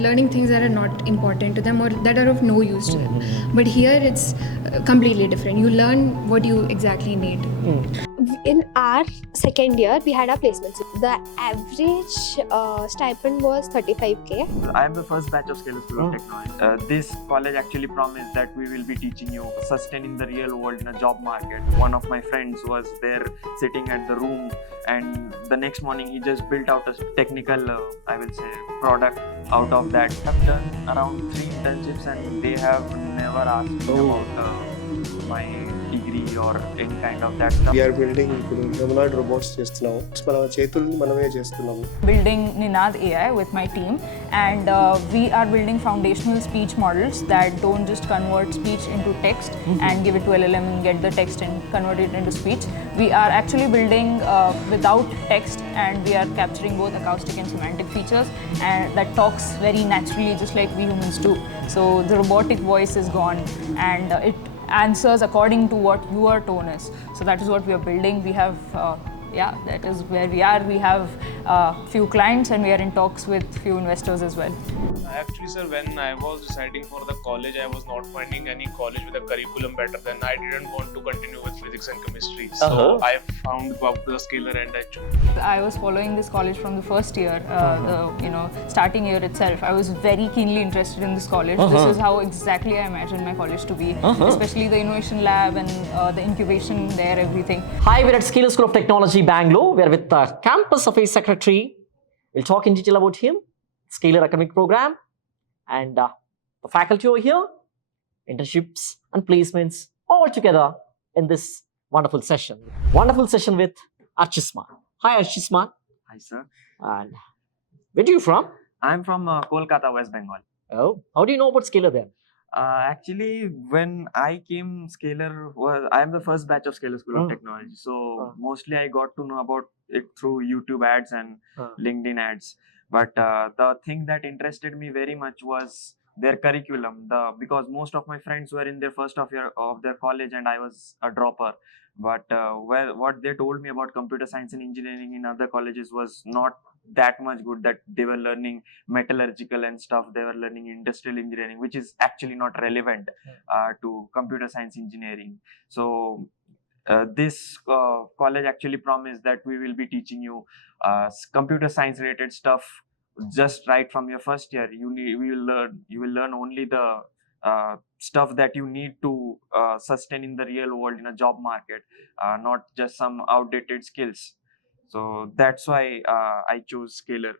learning things that are not important to them or that are of no use to them. But here it's completely different. You learn what you exactly need. In our second year, we had our placements. The average stipend was 35K. I am the first batch of Scalar School of Technology. This college actually promised that we will be teaching you sustaining the real world in a job market. One of my friends was there sitting at the room, and the next morning he just built out a technical, I will say, product out of that. I've done around 3 internships and they have never asked me about my degree or any kind of that stuff. We are building humanoid robots చేస్తున్నాము. మన చేతుల్ని మనమే చేస్తున్నాము. Building Ninad AI with my team, and we are building foundational speech models that don't just convert speech into text and give it to LLM and get the text and convert it into speech. We are actually building without text, and we are capturing both acoustic and semantic features, and that talks very naturally just like we humans do. So the robotic voice is gone, and it answers according to what your tone is. So that is what we are building. We have, that is where we are. We have few clients and we are in talks with few investors as well. Actually, sir, when I was deciding for the college, I was not finding any college with a curriculum better than I didn't want to continue with physics and chemistry. So I found the Scalar and I chose. I was following this college from the first year, starting year itself. I was very keenly interested in this college. This is how exactly I imagined my college to be, especially the innovation lab and the incubation there, everything. Hi, we're at Scalar School of Technology, Bangalore. We're with the Campus Affairs Secretary. We'll talk in detail about him, Scalar academic program, and the faculty over here, internships and placements all together in this wonderful session. Wonderful session with Archisma. Hi, Archisma. Hi, sir. And where are you from? I'm from Kolkata, West Bengal. Oh, how do you know about Scalar then? Actually, when I came, I am the first batch of Scalar School of Technology. So mostly I got to know about it through YouTube ads and LinkedIn ads. But the thing that interested me very much was their curriculum. Because most of my friends were in their first year of their college and I was a dropper. But what they told me about computer science and engineering in other colleges was not that much good, that they were learning metallurgical and stuff. They were learning industrial engineering, which is actually not relevant to computer science engineering. So this college actually promised that we will be teaching you computer science related stuff just right from your first year. You will learn only the stuff that you need to sustain in the real world in a job market, not just some outdated skills. So that's why I chose Scalar.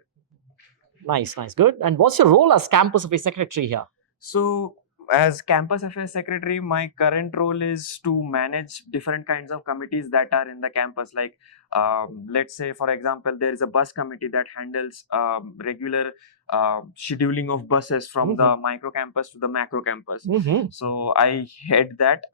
Nice, good. And what's your role as Campus Affairs Secretary here? So as Campus Affairs Secretary, my current role is to manage different kinds of committees that are in the campus. Like, let's say, for example, there is a bus committee that handles regular scheduling of buses from the micro campus to the macro campus. So I head that.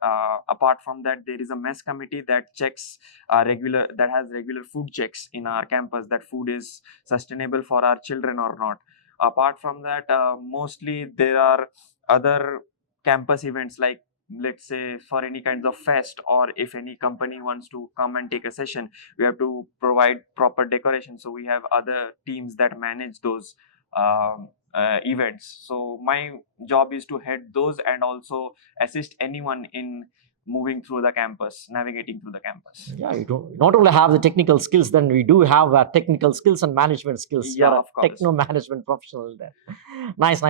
Apart from that, there is a mess committee that checks that has regular food checks in our campus, that food is sustainable for our children or not. Apart from that, mostly there are other campus events, like let's say for any kinds of fest, or if any company wants to come and take a session, we have to provide proper decoration. So we have other teams that manage those events. So my job is to head those and also assist anyone in moving through the campus, navigating through the campus. Yeah, you don't not only have the technical skills, then we do have technical skills and management skills. Yeah, of course. Techno management professional there. Nice.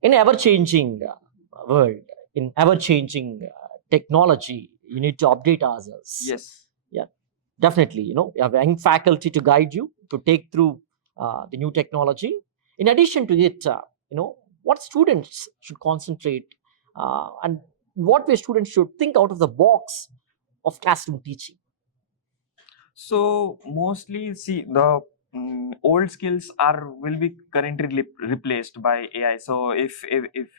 In ever-changing world, in ever-changing technology, you need to update ourselves. Yes. Yeah, definitely. You have young faculty to guide you to take through the new technology. In addition to it, what students should concentrate and what way students should think out of the box of classroom teaching. So mostly, see, the old skills will be currently replaced by AI. So if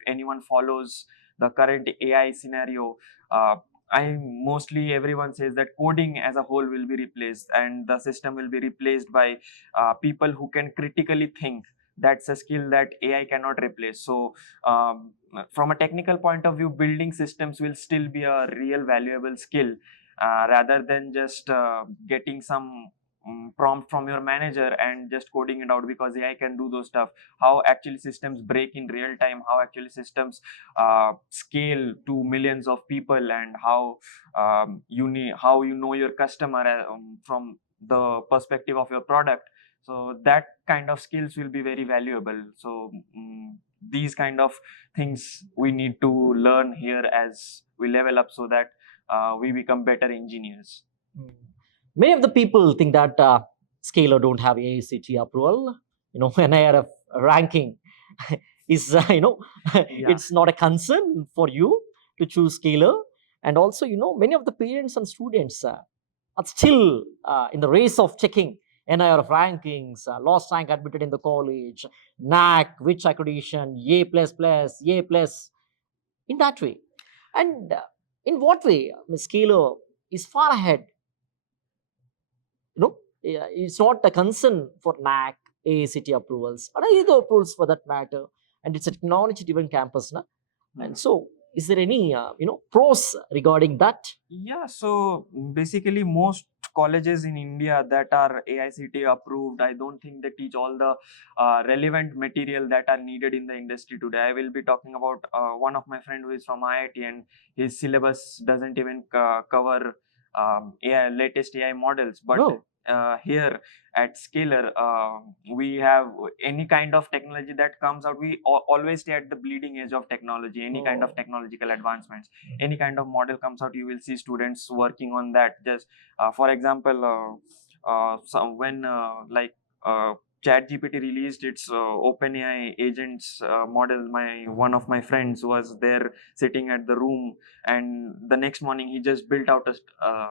anyone follows the current AI scenario, everyone says that coding as a whole will be replaced and the system will be replaced by people who can critically think. That's a skill that AI cannot replace. So from a technical point of view, building systems will still be a real valuable skill, rather than just getting some prompt from your manager and just coding it out, because AI can do those stuff. How actually systems break in real time, how actually systems scale to millions of people, and how how you know your customer from the perspective of your product. So that kind of skills will be very valuable. So these kind of things we need to learn here as we level up, so that we become better engineers. Many of the people think that Scalar don't have AICT approval. NIRF ranking is, it's not a concern for you to choose Scalar. And also, many of the parents and students are still in the race of checking NIRF rankings, lost rank admitted in the college, NAC, which accreditation, A++, A+, in that way. And in what way Ms. Scalar is far ahead? It's not a concern for NAC, AICT approvals, or either approvals for that matter. And it's a technology-driven campus, na? And so, is there any pros regarding that? Yeah, so basically most colleges in India that are AICT approved, I don't think they teach all the relevant material that are needed in the industry today. I will be talking about one of my friend who is from IIT, and his syllabus doesn't even cover latest AI models. But here at Scalar, we have any kind of technology that comes out. We always stay at the bleeding edge of technology. Any kind of technological advancements, any kind of model comes out, you will see students working on that. Just for example, when ChatGPT released its OpenAI agents model, one of my friends was there sitting at the room, and the next morning he just built out a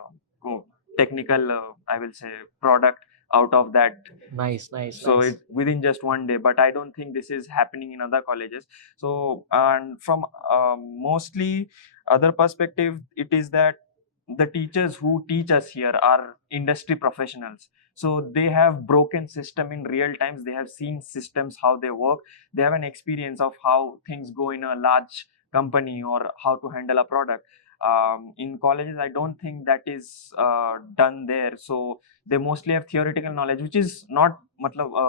technical, I will say, product out of that. Nice. So it's within just one day. But I don't think this is happening in other colleges. So, and from mostly other perspective, it is that the teachers who teach us here are industry professionals. So they have broken system in real times. They have seen systems, how they work. They have an experience of how things go in a large company, or how to handle a product. In colleges, I don't think that is done there. So they mostly have theoretical knowledge, which is not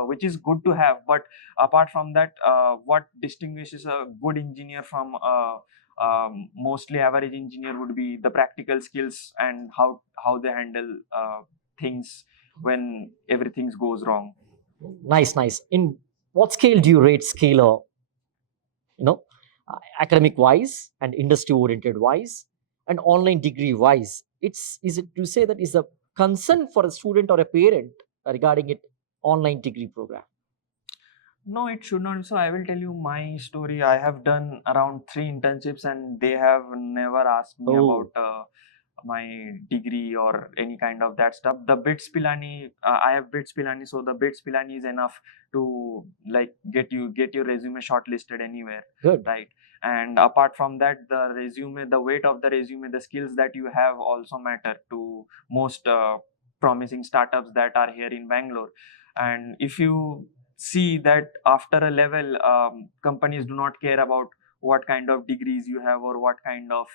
which is good to have. But apart from that, what distinguishes a good engineer from mostly average engineer would be the practical skills, and how they handle things when everything goes wrong. Nice. In what scale do you rate Scalar? Academic wise and industry oriented wise and online degree wise. Is it to say that is a concern for a student or a parent regarding it online degree program? No, it should not. So I will tell you my story. I have done around 3 internships, and they have never asked me about my degree or any kind of that stuff. The BITS Pilani, I have BITS Pilani, so the BITS Pilani is enough to get your resume shortlisted anywhere. Good. Right? And apart from that, the resume, the weight of the resume, the skills that you have also matter to most promising startups that are here in Bangalore. And if you see that after a level, companies do not care about what kind of degrees you have or what kind of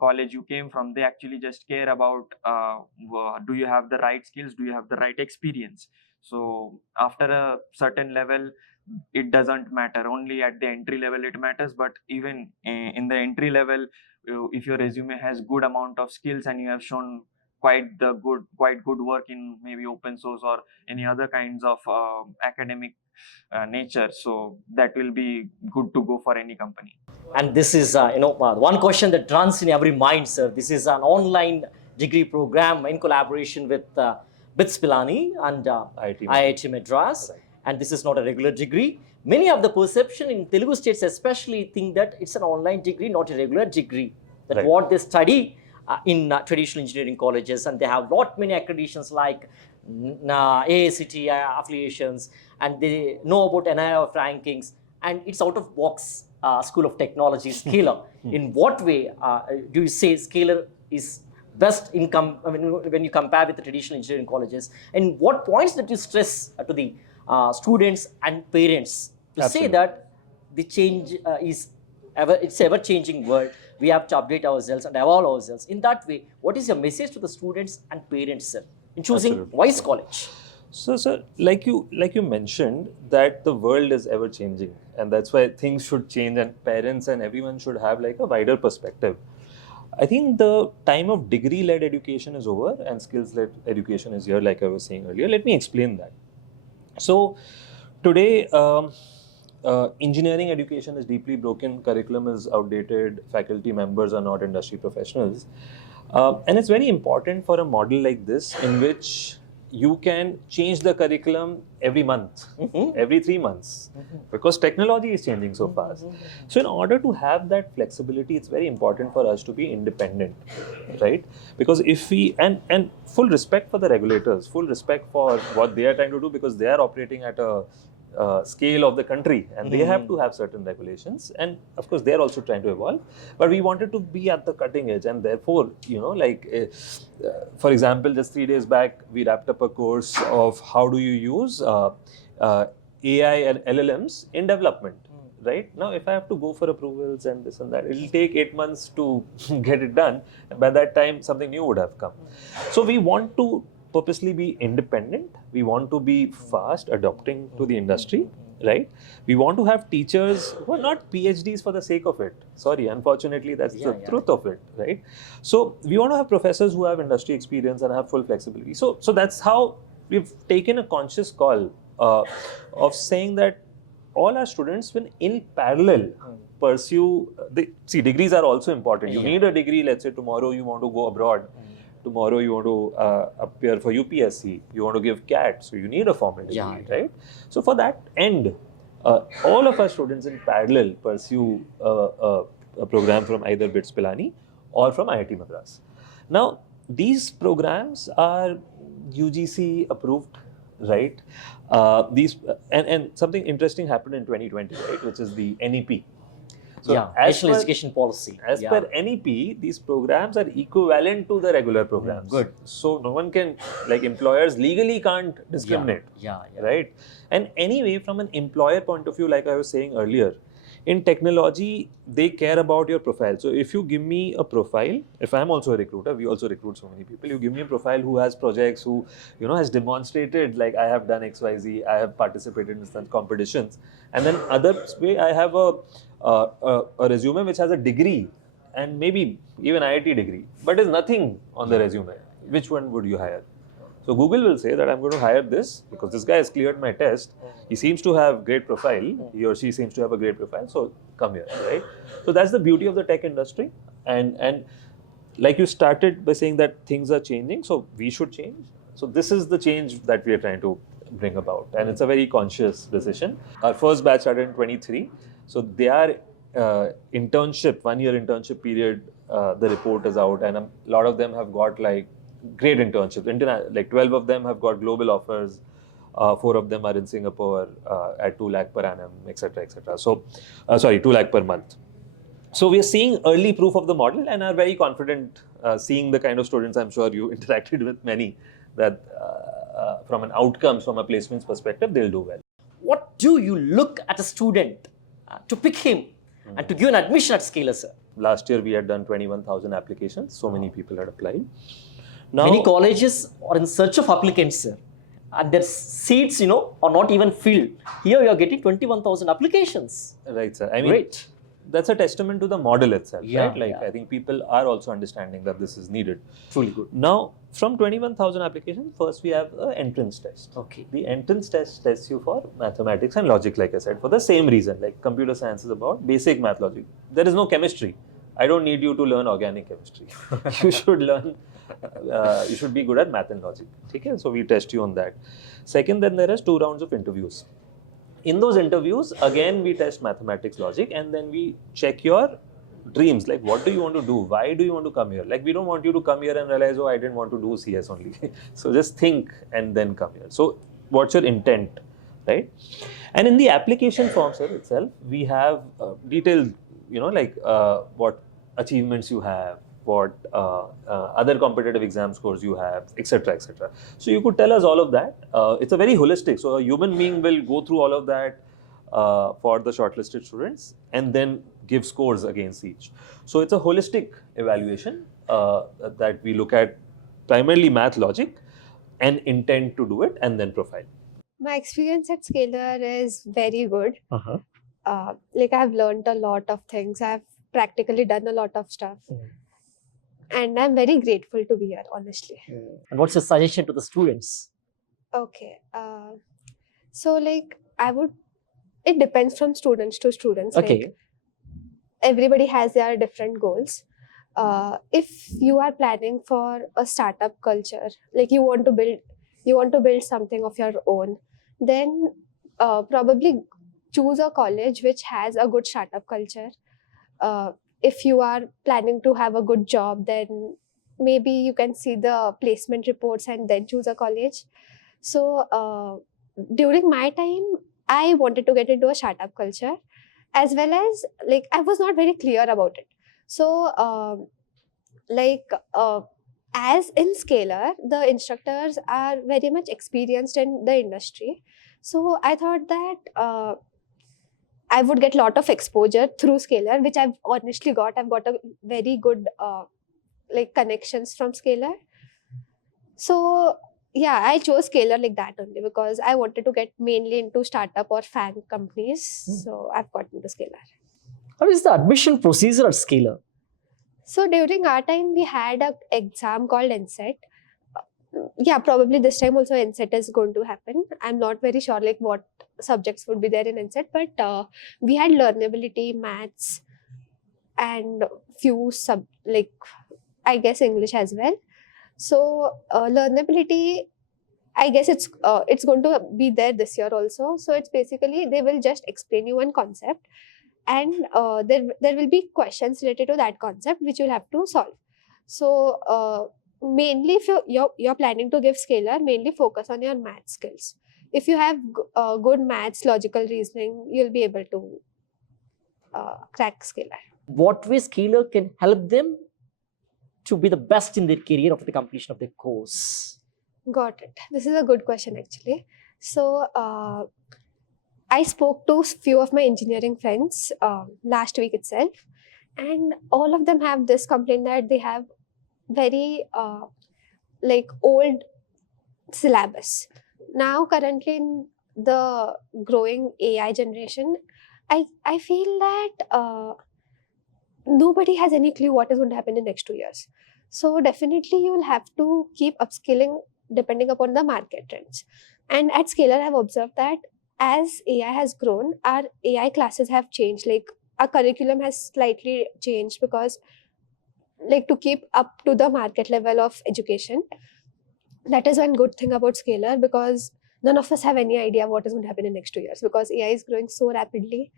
college you came from. They actually just care about do you have the right skills, do you have the right experience. So after a certain level, it doesn't matter. Only at the entry level it matters. But even in the entry level, if your resume has good amount of skills and you have shown quite good work in maybe open source or any other kinds of academic nature, so that will be good to go for any company. And this is one question that runs in every mind, sir. This is an online degree program in collaboration with BITS Pilani and IIT Madras. Right. And this is not a regular degree. Many of the perception in Telugu states especially think that it's an online degree, not a regular degree. That right. What they study in traditional engineering colleges, and they have many accreditations like AICT affiliations, and they know about NIRF rankings, and it's out of box School of Technology, Scalar. In what way do you say Scalar is best in when you compare with the traditional engineering colleges? And what points that you stress to the students and parents to Absolutely. Say that the change it's ever-changing world. We have to update ourselves and evolve ourselves. In that way, what is your message to the students and parents, sir? in choosing Absolutely. Wise College? So, sir, like you mentioned, that the world is ever changing, and that's why things should change, and parents and everyone should have like a wider perspective. I think the time of degree-led education is over, and skills-led education is here, like I was saying earlier. Let me explain that. So, today, engineering education is deeply broken. Curriculum is outdated. Faculty members are not industry professionals, and it's very important for a model like this in which you can change the curriculum every month, every 3 months, because technology is changing so fast. So in order to have that flexibility, it's very important for us to be independent, right? Because if we, and full respect for the regulators, full respect for what they are trying to do, because they are operating at a scale of the country, and they have to have certain regulations, and of course they are also trying to evolve, but we wanted to be at the cutting edge, and therefore, for example, just 3 days back we wrapped up a course of how do you use AI and LLMs in development. Right now, if I have to go for approvals and this and that, it will take 8 months to get it done. By that time, something new would have come. So we want to purposely be independent. We want to be fast adopting to the industry, right? We want to have teachers who are not PhDs for the sake of it. Sorry, unfortunately, that's the truth of it, right? So we want to have professors who have industry experience and have full flexibility. So that's how we've taken a conscious call of saying that all our students will in parallel pursue, degrees are also important. You need a degree. Let's say tomorrow you want to go abroad. Tomorrow you want to appear for UPSC, you want to give CAT, so you need a formal degree, right? So for that end, all of our students in parallel pursue a program from either BITS Pilani or from IIT Madras. Now, these programs are UGC approved, right? And something interesting happened in 2020, right, which is the NEP. So National Education Policy. As per NEP, these programs are equivalent to the regular programs. Good. So no one can, like employers legally can't discriminate. Right? And anyway, from an employer point of view, like I was saying earlier, in technology, they care about your profile. So if you give me a profile, if I'm also a recruiter, we also recruit so many people, you give me a profile who has projects, who has demonstrated like I have done XYZ, I have participated in some competitions, and then other way I have a resume which has a degree and maybe even IIT degree, but is nothing on the resume. Which one would you hire? So Google will say that I'm going to hire this because this guy has cleared my test. He seems to have great profile. He or she seems to have a great profile. So come here, right? So that's the beauty of the tech industry. And like you started by saying that things are changing, so we should change. So this is the change that we are trying to bring about, and it's a very conscious decision. Our first batch started in 23. So they are internship, 1 year internship period. The report is out, and a lot of them have got like great internships. Like 12 of them have got global offers. 4 of them are in Singapore at 2 lakh per annum, etc., etc. So, 2 lakh per month. So we are seeing early proof of the model and are very confident seeing the kind of students, I'm sure you interacted with many, that from an outcomes, from a placements perspective, they'll do well. What do you look at a student to pick him and to give an admission at Scaler, sir? Last year we had done 21,000 applications. So many people had applied. Now, many colleges are in search of applicants, sir, and their seats, are not even filled. Here we are getting 21,000 applications. Right, sir. I mean, great. That's a testament to the model itself, right? Like, yeah. I think people are also understanding that this is needed. Truly good. Now, from 21,000 applications, first we have an entrance test. Okay. The entrance test tests you for mathematics and logic, like I said, for the same reason. Like computer science is about basic math logic. There is no chemistry. I don't need you to learn organic chemistry. You should learn, you should be good at math and logic. Okay? So we test you on that. Second, then there is 2 rounds of interviews. In those interviews, again, we test mathematics, logic, and then we check your dreams. Like, what do you want to do? Why do you want to come here? Like, we don't want you to come here and realize, oh, I didn't want to do CS only. So just think and then come here. So what's your intent, right? And in the application form, sir, itself, we have detailed, what achievements you have, what other competitive exam scores you have, etc., etc. So you could tell us all of that. It's a very holistic. So a human being will go through all of that for the shortlisted students and then give scores against each. So it's a holistic evaluation that we look at primarily math, logic, and intent to do it, and then profile? My experience at Scalar is very good. Uh-huh. Like I've learned a lot of things. I've practically done a lot of stuff. And I'm very grateful to be here, honestly. And what's your suggestion to the students? Okay. So like it depends from students to students. Okay. Like, everybody has their different goals. If you are planning for a startup culture, like you want to build something of your own, then probably choose a college which has a good startup culture. If you are planning to have a good job, then maybe you can see the placement reports and then choose a college. So during my time, I wanted to get into a startup culture, as well as like I was not very clear about it. So as in Scalar, the instructors are very much experienced in the industry. So I thought that I would get a lot of exposure through Scalar, which I've honestly got. I've got a very good connections from Scalar. So yeah, I chose Scalar like that only because I wanted to get mainly into startup or fan companies. So I've got into Scalar. How is the admission procedure at Scalar? So during our time, we had an exam called NCET. Yeah, probably this time also NCET is going to happen. I'm not very sure like what subjects would be there in NCET, but we had learnability, maths, and few I guess English as well. So learnability, I guess it's going to be there this year also. So it's basically they will just explain you one concept, and there will be questions related to that concept which you'll have to solve. So mainly if you're planning to give Scalar, mainly focus on your math skills. If you have good maths, logical reasoning, you'll be able to crack Scalar. What way Scalar can help them to be the best in their career after the completion of their course? Got it. This is a good question actually. So I spoke to few of my engineering friends last week itself, and all of them have this complaint that they have very old syllabus. Now currently in the growing AI generation, I feel that nobody has any clue what is going to happen in the next 2 years. So definitely you will have to keep upskilling depending upon the market trends. And at Scalar, I have observed that as AI has grown, our AI classes have changed. Like our curriculum has slightly changed because like to keep up to the market level of education. That is one good thing about Scalar, because none of us have any idea what is going to happen in the next 2 years because AI is growing so rapidly.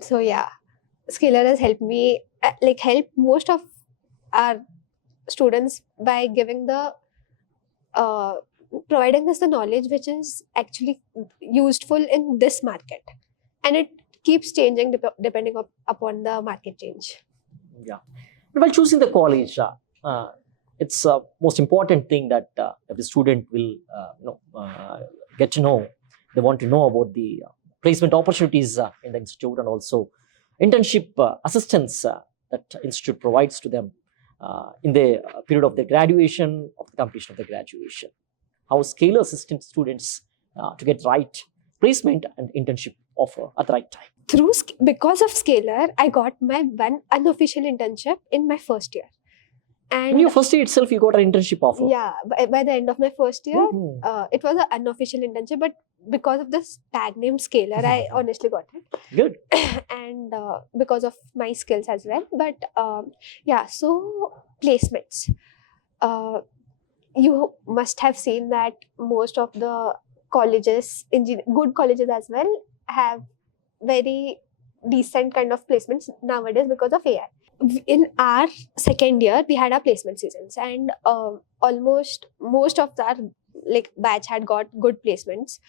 So yeah, Scalar has helped me, help most of our students by giving providing us the knowledge which is actually useful in this market, and it keeps changing depending upon the market change. Yeah. While choosing the college, it's most important thing that every student will get to know. They want to know about the placement opportunities in the institute, and also internship assistance that institute provides to them in the period of their graduation, of the completion of their graduation. How Scalar assistants students to get right placement and internship offer at the right time. Because of Scalar, I got my one unofficial internship in my first year. And in your first year itself, you got an internship offer. Yeah, by the end of my first year, it was an unofficial internship, but because of this tag name Scalar, I honestly got it. Good. And because of my skills as well. But yeah, so placements. You must have seen that most of the colleges, good colleges as well, have very decent kind of placements nowadays because of AI. In our second year, we had our placement seasons, and almost most of our batch had got good placements.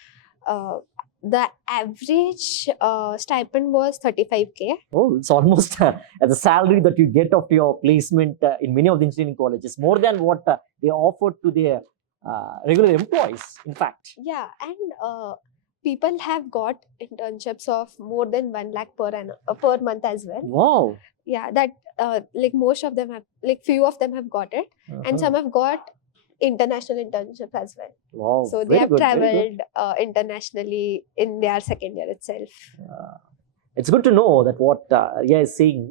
The average stipend was 35K. Oh, it's almost the salary that you get of your placement in many of the engineering colleges, more than what they offer to their regular employees, in fact. Yeah, and people have got internships of more than 1 lakh per month as well. Wow. Yeah, that most of them have, few of them have got it, and some have got international internship as well. Wow, So they very have good, very good. traveled internationally in their second year itself. It's good to know that what Riya is saying.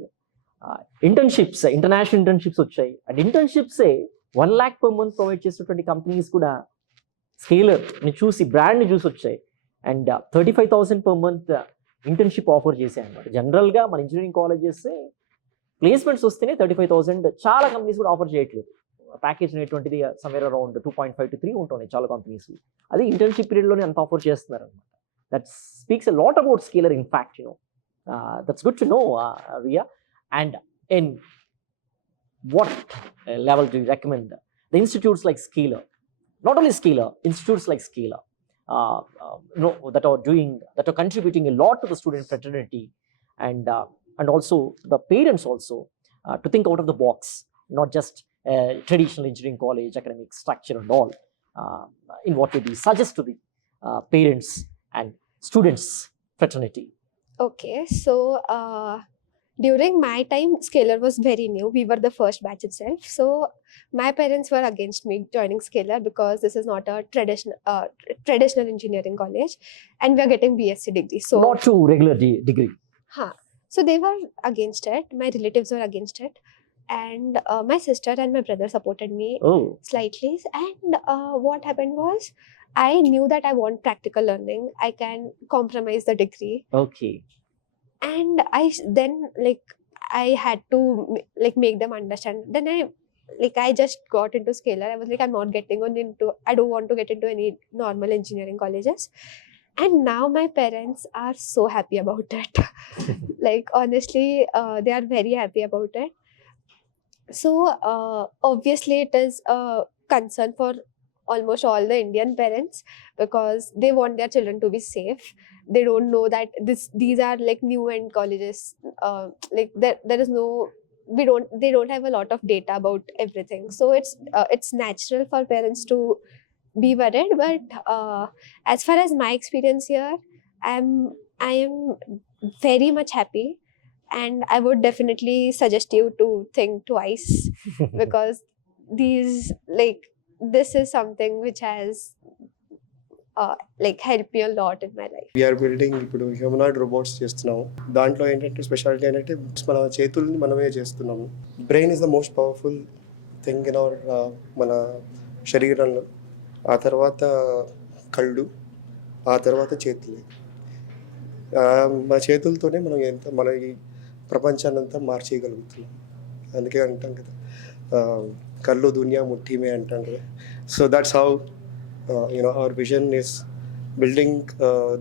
Internships, international internships వచ్చాయి. And internships 1 lakh per month provide చేసేటువంటి companies కూడా స్కేలర్ని చూసి బ్రాండ్ని చూసి వచ్చాయి. And 35,000 per month internship offer చేశాయి అనమాట. జనరల్గా మన ఇంజనీరింగ్ కాలేజెస్ ప్లేస్మెంట్స్ వస్తేనే 35,000 చాలా కంపెనీస్ కూడా ఆఫర్ చేయట్లేదు. ప్యాకేజ్ అనేటువంటిది సమ్వేర్ అరౌండ్ 2.5 to 3 ఉంటున్నాయి చాలా కంపెనీస్. అది ఇంటర్న్షిప్ పీరియడ్లోనే అంత ఆఫర్ చేస్తున్నారు అనమాట. That speaks a lot about Scaler in fact, that's good to know, Riya. And in what level do you recommend the institutes like Scalar, not only Scalar, institutes like Scalar, that are contributing a lot to the student fraternity, and also the parents also to think out of the box, not just traditional engineering college academic structure and all. In what way do you suggest to the parents and students fraternity? Okay, so during my time, Scalar was very new. We were the first batch itself. So my parents were against me joining Scalar because this is not a traditional engineering college, and we are getting BSc degree. So Not to regular degree. So they were against it. My relatives were against it, and my sister and my brother supported me slightly. And what happened was, I knew that I want practical learning. I can compromise the degree. Okay. And I had to make them understand. Then I just got into Scalar. I was like, I'm not getting I don't want to get into any normal engineering colleges. And now my parents are so happy about it. Like, honestly, they are very happy about it. So obviously it is a concern for almost all the Indian parents, because they want their children to be safe. They don't know that these are like new end colleges. There is no, they don't have a lot of data about everything. So it's natural for parents to be worried. But as far as my experience here, I am very much happy, and I would definitely suggest you to think twice because this is something which has helped me a lot in my life. We are building ఇప్పుడు humanoid robots చేస్తున్నాము. దాంట్లో ఏంటంటే speciality ఏంటంటే మన చేతుల్ని మనమే చేస్తున్నాము. Brain is the most powerful thing in our మన శరీరంలో. ఆ తర్వాత కళ్ళు, ఆ తర్వాత చేతులు. మన చేతులతోనే మనం మన ఈ ప్రపంచాన్ని అంతా మార్చేయగలుగుతున్నాం. అందుకే అంటాం కదా, కళ్ళు దునియా ముట్టిమే అంటాం కదా. So that's how our vision is building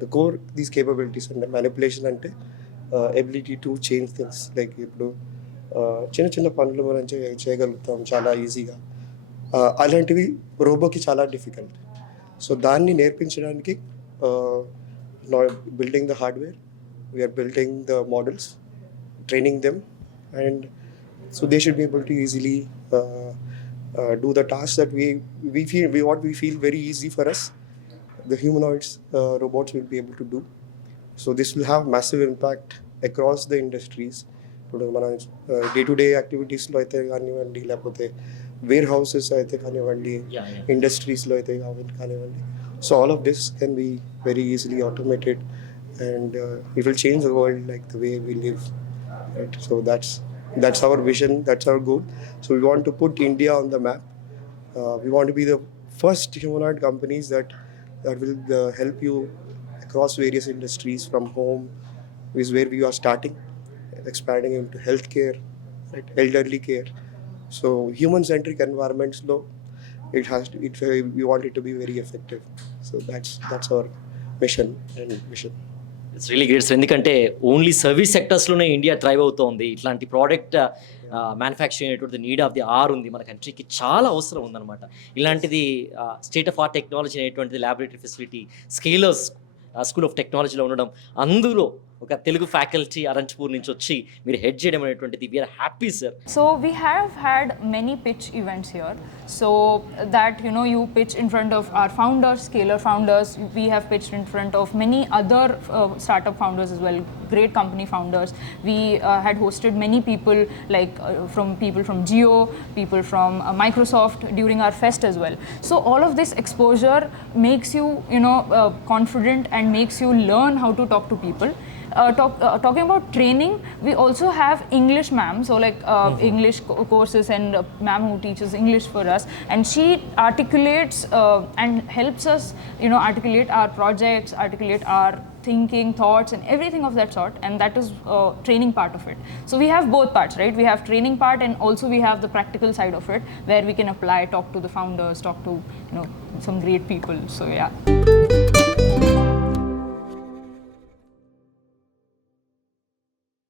the core these capabilities. And manipulation అంటే ability to change things. Like ఇప్పుడు చిన్న చిన్న పనులు మనం చేయగలుగుతాం చాలా ఈజీగా. అలాంటివి రోబోకి చాలా డిఫికల్ట్. సో దాన్ని నేర్పించడానికి building the hardware, we are building the models, training them, and so they should be able to easily do the tasks that we feel very easy for us. The humanoids robots will be able to do. So this will have massive impact across the industries. మన day-to-day యాక్టివిటీస్లో అయితే కానివ్వండి, లేకపోతే wear houses అయితే కానివ్వండి, ఇండస్ట్రీస్లో అయితే కానివ్వండి. So all of this can be very easily automated, and it will change the world like the way we live. Right? So that's our vision, that's our goal. So we want to put India on the map. We want to be the first humanoid companies that will help you across various industries. From home is where we are starting, expanding into healthcare, right? Elderly care. So human-centric environments, though, we want it to be very effective. So that's our mission and vision. It's really great. ఎందుకంటే only service సెక్టర్స్లోనే India thrive అవుతోంది. ఇట్లాంటి product manufacturing అనేటువంటి need of the are ఉంది మన కంట్రీకి, చాలా అవసరం ఉందన్నమాట. ఇలాంటిది స్టేట్ ఆఫ్ ఆర్ట్ టెక్నాలజీ అనేటువంటిది laboratory facility, scalers school of టెక్నాలజీలో ఉండడం, అందులో ఒక తెలుగు ఫ్యాకల్టీ అనంతపూర్ నుంచి వచ్చి మీరు హెడ్ చేయడం అనేటువంటిది we are happy sir. So we have had many pitch events here. So that you pitch in front of our founders, Scalar founders. We have pitched in front of many other startup founders as well, great company founders. We had hosted many people like people from Jio, people from Microsoft during our fest as well. So all of this exposure makes you confident and makes you learn how to talk to people. Talking about training, we also have English ma'am, so like English courses and ma'am who teaches English for us, and she articulates and helps us articulate our projects, articulate our thinking, thoughts and everything of that sort, and that is training part of it. So we have both parts, right? We have training part and also we have the practical side of it where we can apply, talk to the founders, talk to some great people. So yeah.